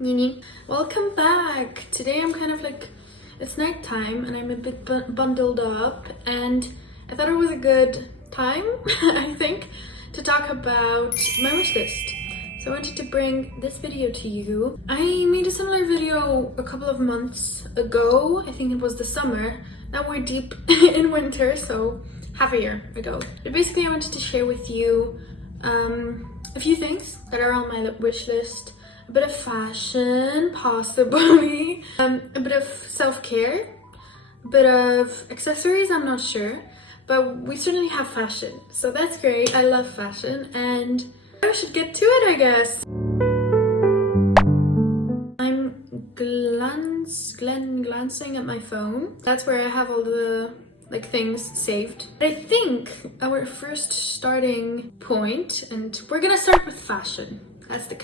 Nini. Welcome back. Today I'm kind of like, it's night time and I'm a bit bundled up, and I thought it was a good time, I think, to talk about my wish list. So I wanted to bring this video to you. I made a similar video a couple of months ago. I think it was the summer. Now we're deep in winter, so half a year ago. But basically I wanted to share with you a few things that are on my wish list. A bit of fashion, possibly, a bit of self-care, a bit of accessories, I'm not sure, but we certainly have fashion, so that's great. I love fashion and I should get to it, I guess. I'm glancing at my phone. That's where I have all the things saved. But I think our first starting point, and we're gonna start with fashion. That's the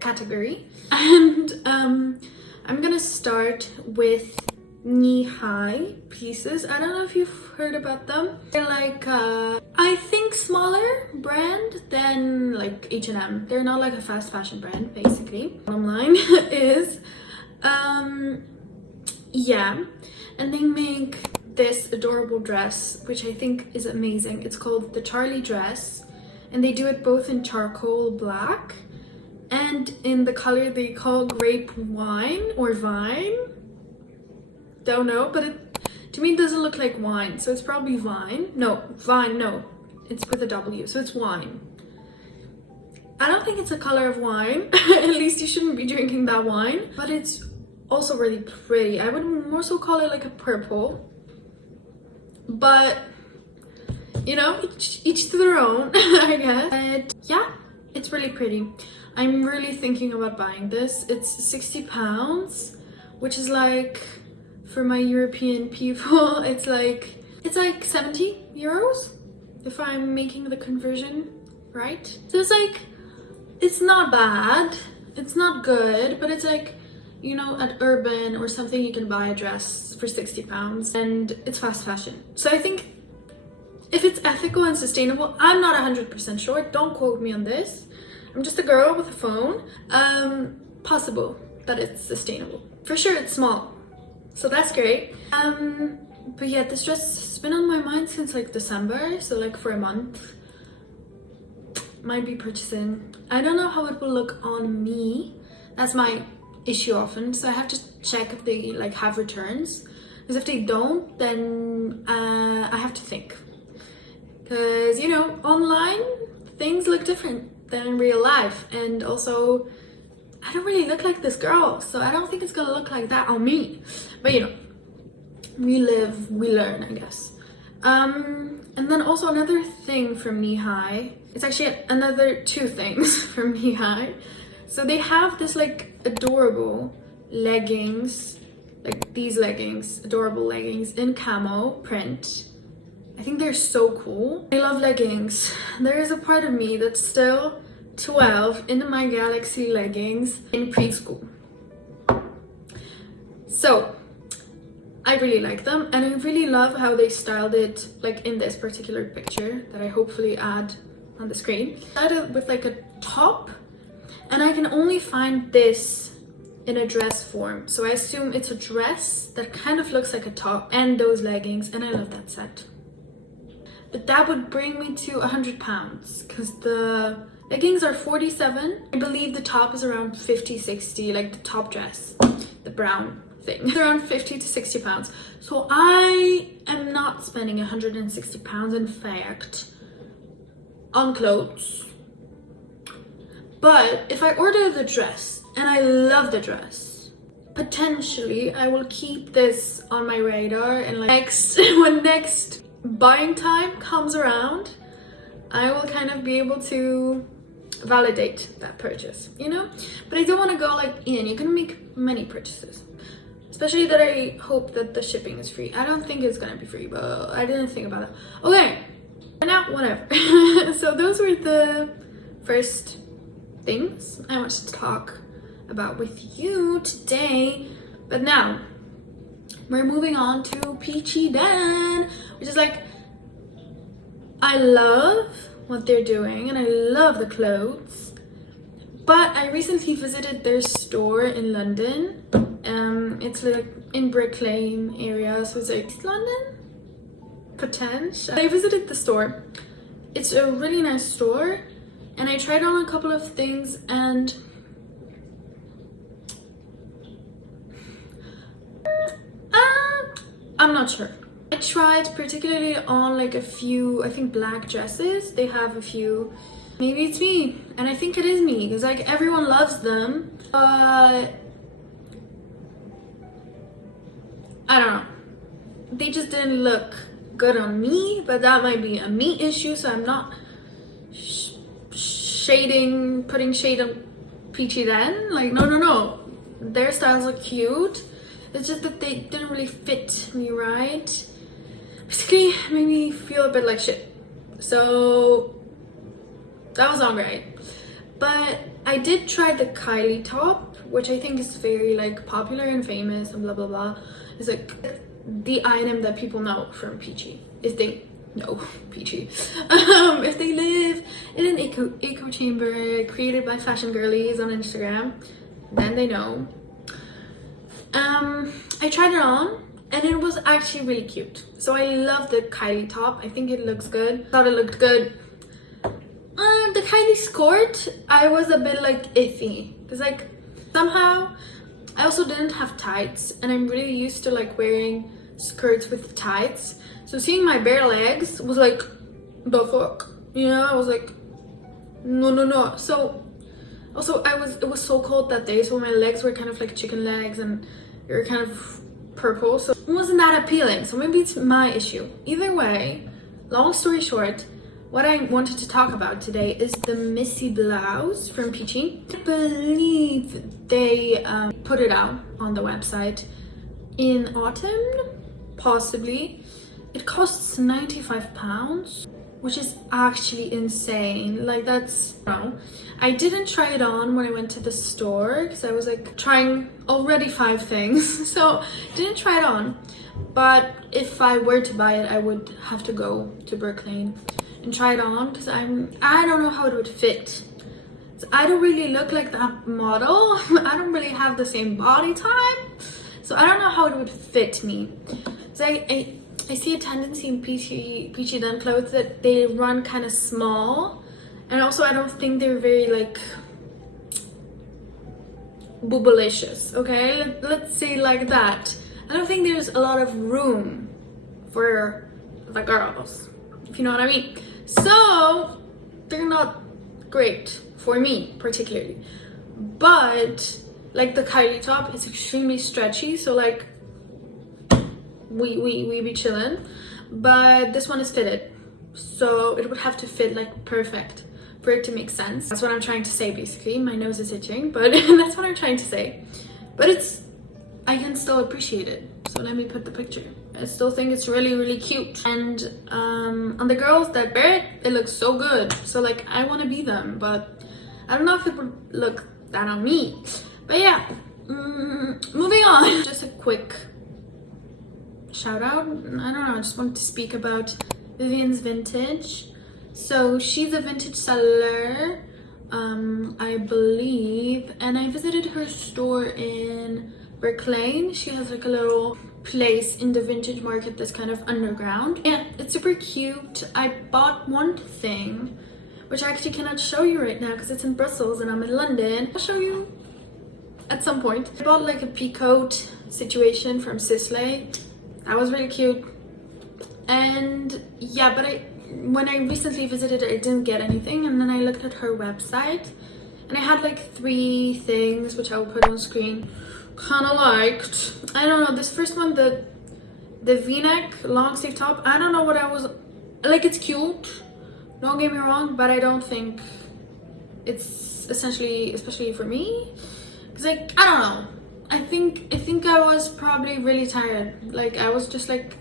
category. And I'm gonna start with knee-high pieces. I don't know if you've heard about them. They're like, I think smaller brand than like H&M. They're not like a fast fashion brand, basically. Bottom line is, yeah. And they make this adorable dress, which I think is amazing. It's called the Charlie dress. And they do it both in charcoal black and in the color they call grape wine or vine. Don't know, but to me it doesn't look like wine, so it's probably vine. No, vine, no. It's with a W, so it's wine. I don't think it's a color of wine. At least you shouldn't be drinking that wine. But it's also really pretty. I would more so call it like a purple. But, you know, each to their own, I guess. But yeah, it's really pretty. I'm really thinking about buying this. It's £60, which is like, for my European people, it's like 70 euros, if I'm making the conversion right. So it's like, it's not bad, it's not good, but it's like, you know, at Urban or something you can buy a dress for £60 and it's fast fashion. So I think if it's ethical and sustainable, I'm not 100% sure, don't quote me on this. I'm just a girl with a phone. Possible that it's sustainable. For sure it's small, so that's great. But yeah, this dress has been on my mind since like December, so like for a month. Might be purchasing. I don't know how it will look on me. That's my issue often, so I have to check if they like have returns. Because if they don't, then I have to think. Because, you know, online things look different than in real life, and also I don't really look like this girl, so I don't think it's gonna look like that on me. But you know, we live, we learn, I guess. And then also another thing from Knee High, it's actually another two things from Knee High. So they have this like adorable leggings, like these leggings, adorable leggings in camo print. I think they're so cool. I love leggings. There is a part of me that's still 12 in my Galaxy leggings in preschool. So I really like them, and I really love how they styled it, like in this particular picture that I hopefully add on the screen. I started with like a top, and I can only find this in a dress form. So I assume it's a dress that kind of looks like a top and those leggings, and I love that set. But that would bring me to £100 because the leggings are 47. I believe the top is around 50, 60, like the top dress, the brown thing. It's around 50 to 60 pounds. So I am not spending £160 in fact on clothes. But if I order the dress and I love the dress, potentially I will keep this on my radar, and like when next buying time comes around, I will kind of be able to validate that purchase, you know. But I don't want to go like, Ian, you can make many purchases, especially that I hope that the shipping is free. I don't think it's gonna be free, but I didn't think about that. Okay, now whatever. So those were the first things I wanted to talk about with you today. But now we're moving on to Peachy Dan, which is like, I love what they're doing and I love the clothes, But I recently visited their store in London. It's like in Brick Lane area, so it's like East London, potential. I visited the store. It's a really nice store, and I tried on a couple of things, and I'm not sure. I tried particularly on like a few, I think, black dresses. They have a few. Maybe it's me, and I think it is me, because like everyone loves them, but I don't know. They just didn't look good on me, but that might be a me issue, so I'm not putting shade on Peachy then. Like, no. Their styles are cute. It's just that they didn't really fit me right. Basically, it made me feel a bit like shit. So that was alright. But I did try the Kylie top, which I think is very like popular and famous and blah blah blah. It's like the item that people know from Peachy, if they know Peachy. If they live in an echo chamber created by fashion girlies on Instagram, then they know. I tried it on, and it was actually really cute. So I love the Kylie top. I think it looks good. Thought it looked good. The Kylie skirt, I was a bit like iffy, because like somehow I also didn't have tights, and I'm really used to like wearing skirts with tights. So seeing my bare legs was like, the fuck, you know? I was like, no. So also it was so cold that day, so my legs were kind of like chicken legs, and they were kind of purple, so it wasn't that appealing. So maybe it's my issue. Either way, long story short, what I wanted to talk about today is the Missy blouse from Peachy. I believe they put it out on the website in autumn, possibly. It costs £95, which is actually insane. Like, that's, no. I didn't try it on when I went to the store, because I was like trying already 5 things. So didn't try it on. But if I were to buy it, I would have to go to Brick Lane and try it on, because I don't know how it would fit. So I don't really look like that model. I don't really have the same body type, so I don't know how it would fit me. So I see a tendency in Peachy Done clothes that they run kind of small, and also I don't think they're very like boobalicious. Okay, let's say like that. I don't think there's a lot of room for the girls, if you know what I mean. So they're not great for me particularly. But like the Kylie top is extremely stretchy, so like we be chilling. But this one is fitted, so it would have to fit like perfect for it to make sense. That's what I'm trying to say basically. My nose is itching, but that's what I'm trying to say. But I can still appreciate it. So let me put the picture. I still think it's really cute, and on the girls that wear it, it looks so good. So like I want to be them, but I don't know if it would look that on me. But yeah, moving on. Just a quick shout out. I don't know, I just wanted to speak about Vivien's Vintage. So she's a vintage seller, I believe, and I visited her store in Brick Lane. She has like a little place in the vintage market that's kind of underground. Yeah, it's super cute. I bought one thing, which I actually cannot show you right now because it's in Brussels and I'm in London. I'll show you at some point. I bought like a peacoat situation from Sisley. That was really cute. And yeah, but when I recently visited her, I didn't get anything, and then I looked at her website and I had like 3 things which I will put on screen. Kind of liked. I don't know, this first one, the v-neck long sleeve top, I don't know what I was like. It's cute, don't get me wrong, but I don't think it's especially for me, because like I don't know, I think I was probably really tired. Like I was just like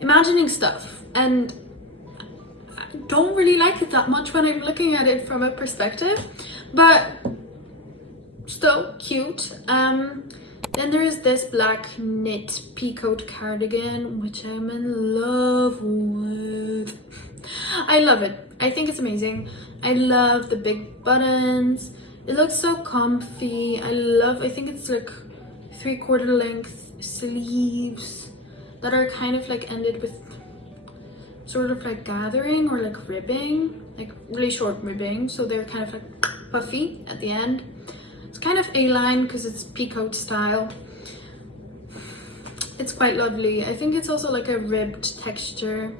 imagining stuff, and I don't really like it that much when I'm looking at it from a perspective, but still cute. Then there is this black knit peacoat cardigan, which I'm in love with. I love it. I think it's amazing. I love the big buttons. It looks so comfy. I think it's like 3/4 length sleeves that are kind of like ended with sort of like gathering or like ribbing, like really short ribbing. So they're kind of like puffy at the end. It's kind of A-line because it's peacoat style. It's quite lovely. I think it's also like a ribbed texture.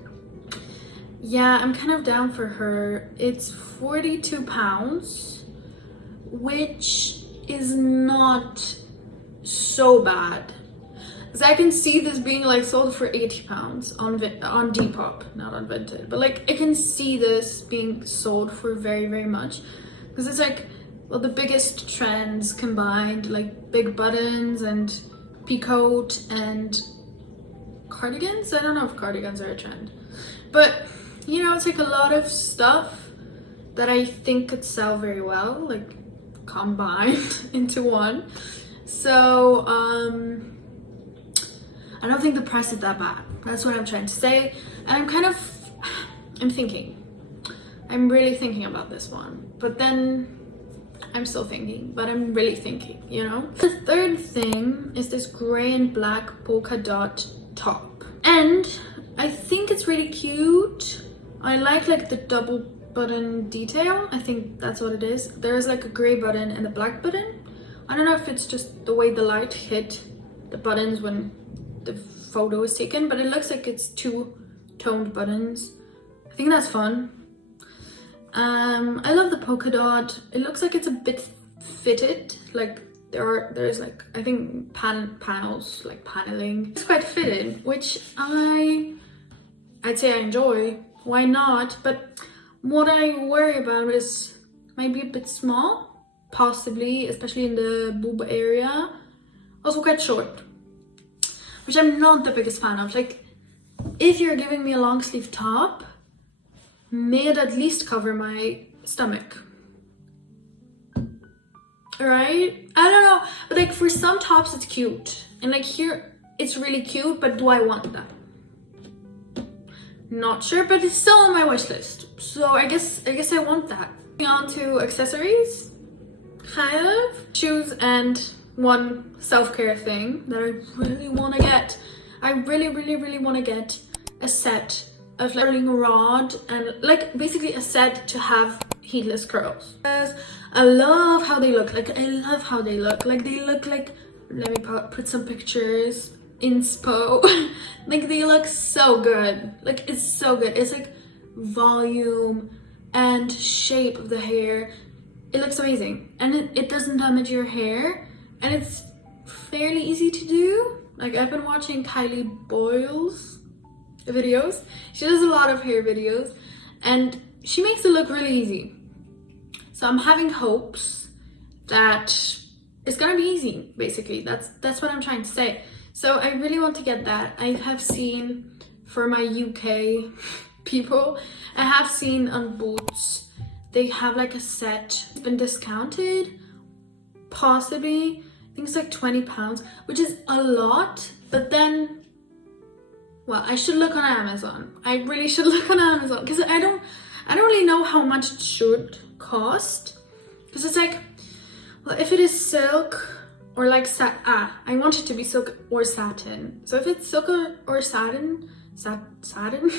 Yeah, I'm kind of down for her. It's £42, which is not so bad. Because I can see this being like sold for £80 on Depop, not on Vinted. But like I can see this being sold for very, very much. Because it's like, well, the biggest trends combined, like big buttons and peacoat and cardigans. I don't know if cardigans are a trend. But you know, it's like a lot of stuff that I think could sell very well, like combined into one. So I don't think the price is that bad. That's what I'm trying to say. And I'm really thinking about this one. But then I'm still thinking, but I'm really thinking, you know? The third thing is this gray and black polka dot top. And I think it's really cute. I like the double button detail. I think that's what it is. There's like a gray button and a black button. I don't know if it's just the way the light hit the buttons when the photo was taken, but it looks like it's two toned buttons. I think that's fun. I love the polka dot. It looks like it's a bit fitted. Like there's like, I think panels, like paneling. It's quite fitted, which I'd say I enjoy. Why not? But what I worry about is maybe a bit small, possibly, especially in the boob area. Also quite short, which I'm not the biggest fan of. Like, if you're giving me a long sleeve top, may it at least cover my stomach. Alright? I don't know, but like for some tops it's cute. And like here, it's really cute, but do I want that? Not sure, but it's still on my wish list. So I guess I want that. Moving on to accessories, kind of. Shoes and one self-care thing that I really want to get. I really want to get a set of like curling rod and like basically a set to have heatless curls. Because I love how they look. Like I love how they look. Like they look like, let me put some pictures. Inspo. Like they look so good. Like it's so good. It's like volume and shape of the hair. It looks amazing, and it doesn't damage your hair, and it's fairly easy to do. Like I've been watching Kylie Boyle's videos. She does a lot of hair videos and she makes it look really easy. So I'm having hopes that it's gonna be easy. Basically, that's what I'm trying to say. So I really want to get that. I have seen, for my UK people, I have seen on Boots, they have like a set, been discounted, possibly. I think it's like £20, which is a lot. But then, well, I should look on Amazon. I really should look on Amazon because I don't really know how much it should cost. Because it's like, well, if it is silk, or like I want it to be silk or satin. So if it's silk or satin, satin?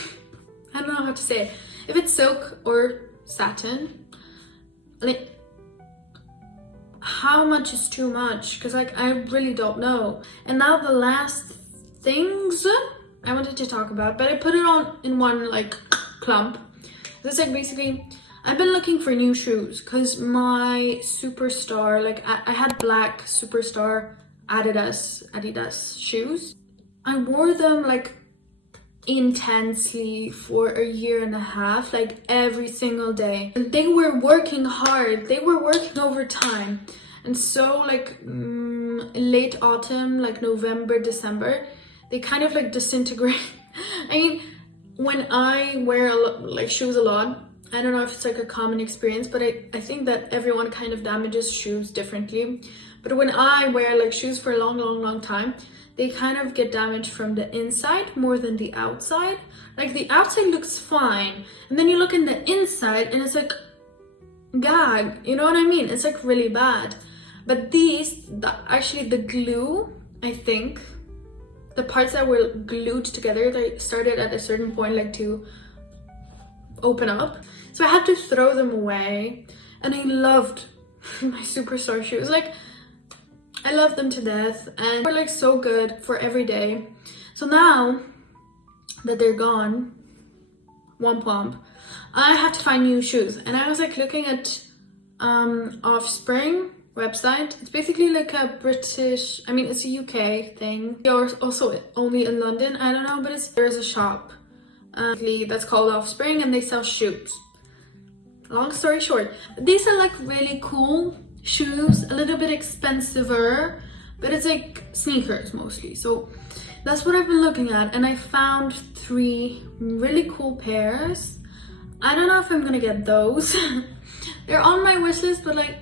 I don't know how to say it. If it's silk or satin, like how much is too much? Because like I really don't know. And now the last things I wanted to talk about, but I put it on in one like clump. It's like basically I've been looking for new shoes because my Superstar, like I had black Superstar Adidas shoes. I wore them like intensely for a year and a half, like every single day. And they were working hard. They were working overtime. And so like late autumn, like November, December, they kind of like disintegrate. I mean, when I wear like shoes a lot, I don't know if it's like a common experience, but I think that everyone kind of damages shoes differently. But when I wear like shoes for a long time, they kind of get damaged from the inside more than the outside. Like the outside looks fine, and then you look in the inside and it's like gag, you know what I mean? It's like really bad. But these, actually the glue, I think, the parts that were glued together, they started at a certain point like to open up. So I had to throw them away. And I loved my Superstar shoes. Like, I love them to death. And they're like so good for every day. So now that they're gone, womp womp, I have to find new shoes. And I was like looking at Offspring website. It's basically like a British, I mean it's a UK thing. They are also only in London, I don't know, but there's a shop that's called Offspring, and they sell shoes. Long story short, these are like really cool shoes, a little bit expensiver, but it's like sneakers mostly. So that's what I've been looking at, and I found 3 really cool pairs. I don't know if I'm gonna get those. They're on my wish list, but like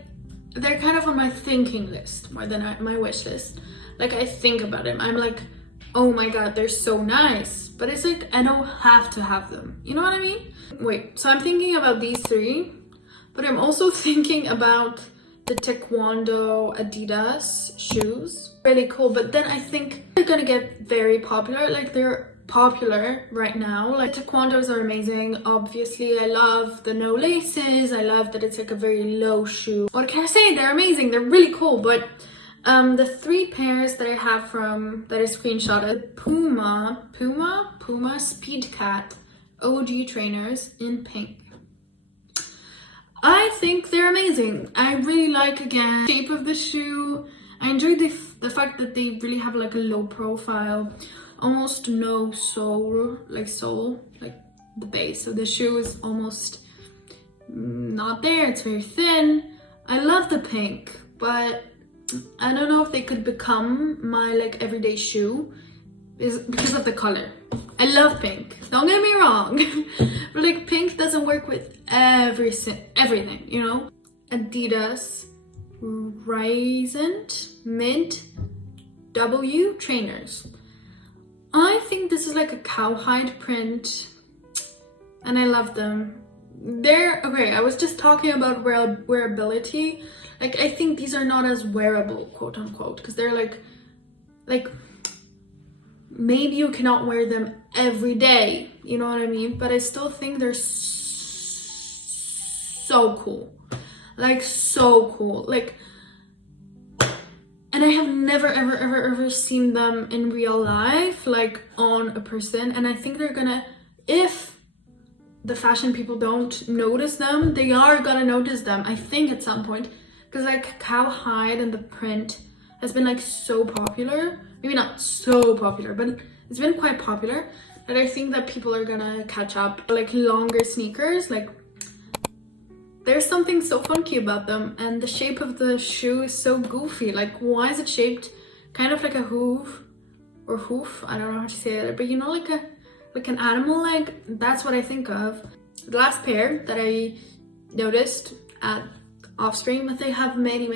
they're kind of on my thinking list more than my wish list. Like I think about them, I'm like, oh my god, they're so nice, but it's like I don't have to have them, you know what I mean? Wait, so I'm thinking about these 3, but I'm also thinking about the Taekwondo Adidas shoes. Really cool, but then I think they're gonna get very popular. Like they're popular right now. Like Taekwondos are amazing, obviously. I love the no laces. I love that it's like a very low shoe. What can I say? They're amazing. They're really cool. But the 3 pairs that I have from that I screenshotted, Puma Speed Cat OG trainers in pink. I think they're amazing. I really like, again, the shape of the shoe. I enjoy the fact that they really have like a low profile, almost no sole, like the base of the shoe is almost not there. It's very thin. I love the pink, but I don't know if they could become my like everyday shoe because of the color. I love pink, don't get me wrong, but like pink doesn't work with everything, you know? Adidas Risent Mint W trainers. I think this is like a cowhide print and I love them. They're okay. I was just talking about wearability. Like I think these are not as wearable, quote unquote, because they're like maybe you cannot wear them every day, you know what I mean? But I still think they're so cool, like so cool. Like, and I have never ever seen them in real life, like on a person. And I think they're gonna, if the fashion people don't notice them, they are gonna notice them, I think, at some point, because like cowhide and the print has been like so popular. Maybe not so popular, but it's been quite popular that I think that people are gonna catch up. Like longer sneakers, like there's something so funky about them, and the shape of the shoe is so goofy. Like why is it shaped kind of like a hoof? I don't know how to say it, but you know, like an animal leg. That's what I think of. The last pair that I noticed at Offspring, but they have many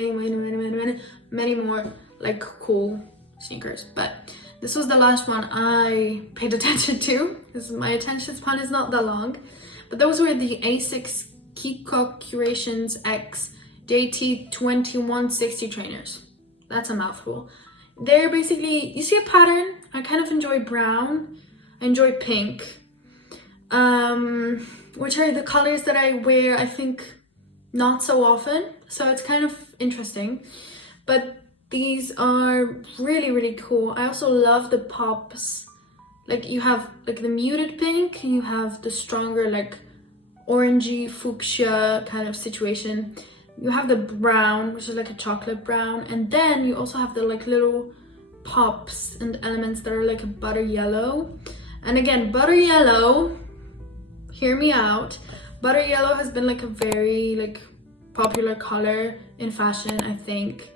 more like cool sneakers, but this was the last one I paid attention to because my attention span is not that long. But those were the Asics Kiko Curations X JT2160 trainers. That's a mouthful. They're basically, you see a pattern. I kind of enjoy brown, I enjoy pink, which are the colors that I wear, I think, not so often, so it's kind of interesting. But these are really cool. I also love the pops. Like you have like the muted pink, and you have the stronger like orangey fuchsia kind of situation. You have the brown, which is like a chocolate brown, and then you also have the like little pops and elements that are like a butter yellow. And again, butter yellow, hear me out, butter yellow has been like a very like popular color in fashion, I think,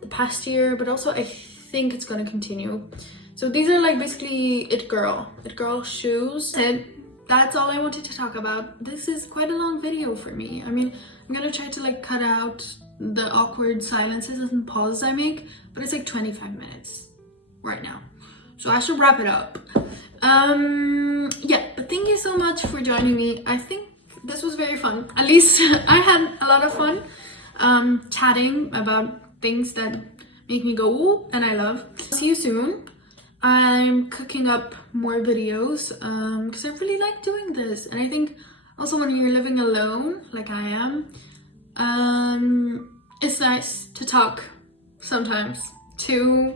the past year, but also I think it's gonna continue. So these are like basically it girl shoes, and that's all I wanted to talk about. This is quite a long video for me. I mean, I'm gonna try to like cut out the awkward silences and pauses I make, but it's like 25 minutes right now, so I should wrap it up. Yeah, but thank you so much for joining me. I think this was very fun. At least I had a lot of fun chatting about things that make me go ooh, and I love. See you soon. I'm cooking up more videos because I really like doing this, and I think also when you're living alone like I am, it's nice to talk sometimes to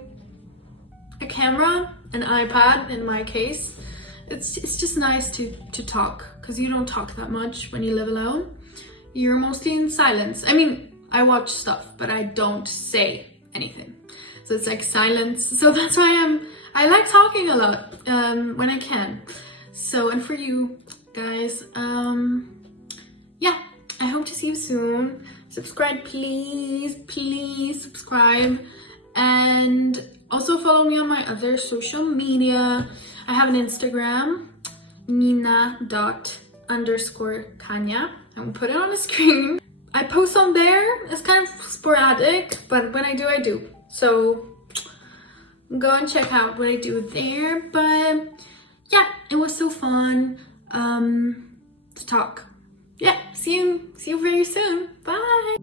a camera, an iPad in my case. It's just nice to talk, because you don't talk that much when you live alone. You're mostly in silence. I mean, I watch stuff, but I don't say anything. So it's like silence. So that's why I like talking a lot when I can. So, and for you guys, yeah, I hope to see you soon. Subscribe, please, please subscribe. And also follow me on my other social media. I have an Instagram, nina._kanya. I will put it on the screen. I post on there. It's kind of sporadic, but when I do, I do. So go and check out what I do there. But yeah, it was so fun to talk. Yeah, see you very soon. Bye.